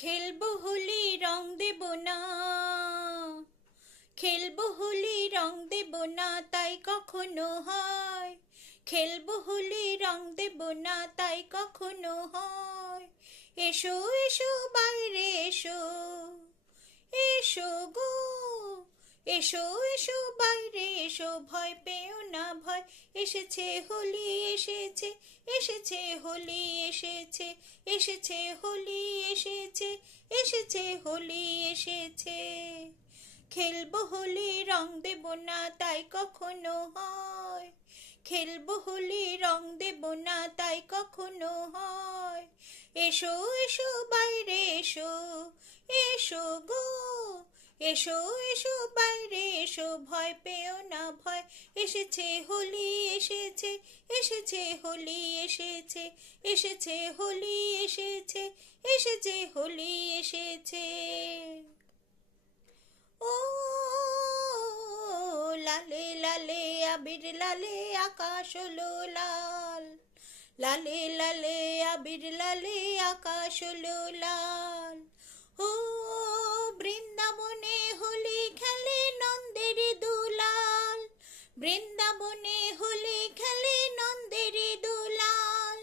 খেলবো হোলি রং দেব না, খেলবো হোলি রং দেব না, তাই কখনো হয়। খেলবো হোলি রং দেব না, তাই কখনো হয়। এসো এসো বাইরে এসো, এসো গো, এসো এসো বাইরে এসো, ভয় পেও না ভয়, এসেছে হোলি এসেছে, এসেছে হোলি এসেছে, এসেছে হোলি এসেছে, এসেছে হোলি এসেছে। খেলবো হোলি রং দেব না, তাই কখনো হয়। খেলবো হোলি রং দেব না, তাই কখনো হয়। এসো এসো বাইরে এসো, এসো গো, এসো এসো বাইরে এসো, ভয় পেও না ভয়, এসেছে হোলি এসেছে, এসেছে হোলি এসেছে, এসেছে হোলি এসেছে, এসেছে হোলি এসেছে। ও লালে লালে আবির লালে, আকাশ হলো লাল, লালে লালে আবির লালে, আকাশ হলো লাল। ও বৃন্দাবনে হোলি খেলে নন্দের দুলাল, বৃন্দাবনে হোলি খেলে নন্দের দুলাল।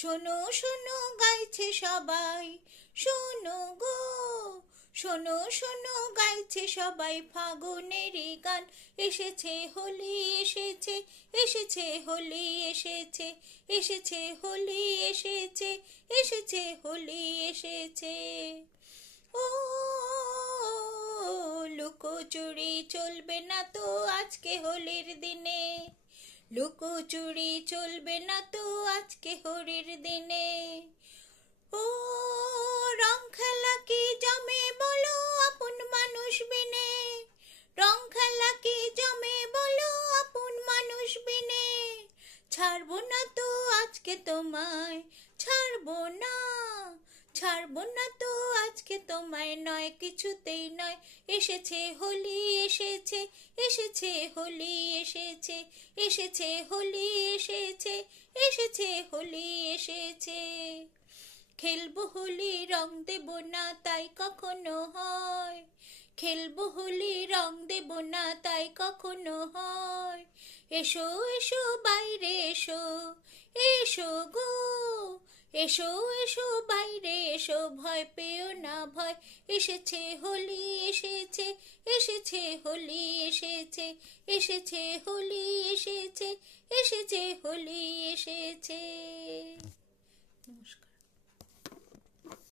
শোনো শোনো গাইছে সবাই, শোনো গো, শোনো শোনো গাইছে সবাই ফাগুনেরই গান। এসেছে হোলি এসেছে, এসেছে হোলি এসেছে, এসেছে হোলি এসেছে, এসেছে হোলি এসেছে। ও লুকোচুরি চলবে না তো আজকে হোলির দিনে, লুকোচুরি চলবে না তো আজকে হোলির দিনে। ও রং খেলা কি জমে বলো আপন মানুষ বিনে, রং খেলা কি জমে বলো আপন মানুষ বিনে। ছাড়বো না তো আজকে তোমায়, ছাড়বো না, ছাড়বো না তো আজকে তোমায়, নয় কিছুতেই নয়। এসেছে হোলি এসেছে, এসেছে হোলি এসেছে, এসেছে হোলি এসেছে, এসেছে হোলি এসেছে। খেলবো হোলি রং দেব না, তাই কখনো হয়। খেলবো হোলি রং দেব না, তাই কখনো হয়। এসো এসো বাইরে এসো, এসো গো, এসো এসো বাইরে এসো, ভয় পেও না ভয়, এসেছে হোলি এসেছে, এসেছে হোলি এসেছে, এসেছে হোলি এসেছে, এসেছে হোলি এসেছে। নমস্কার।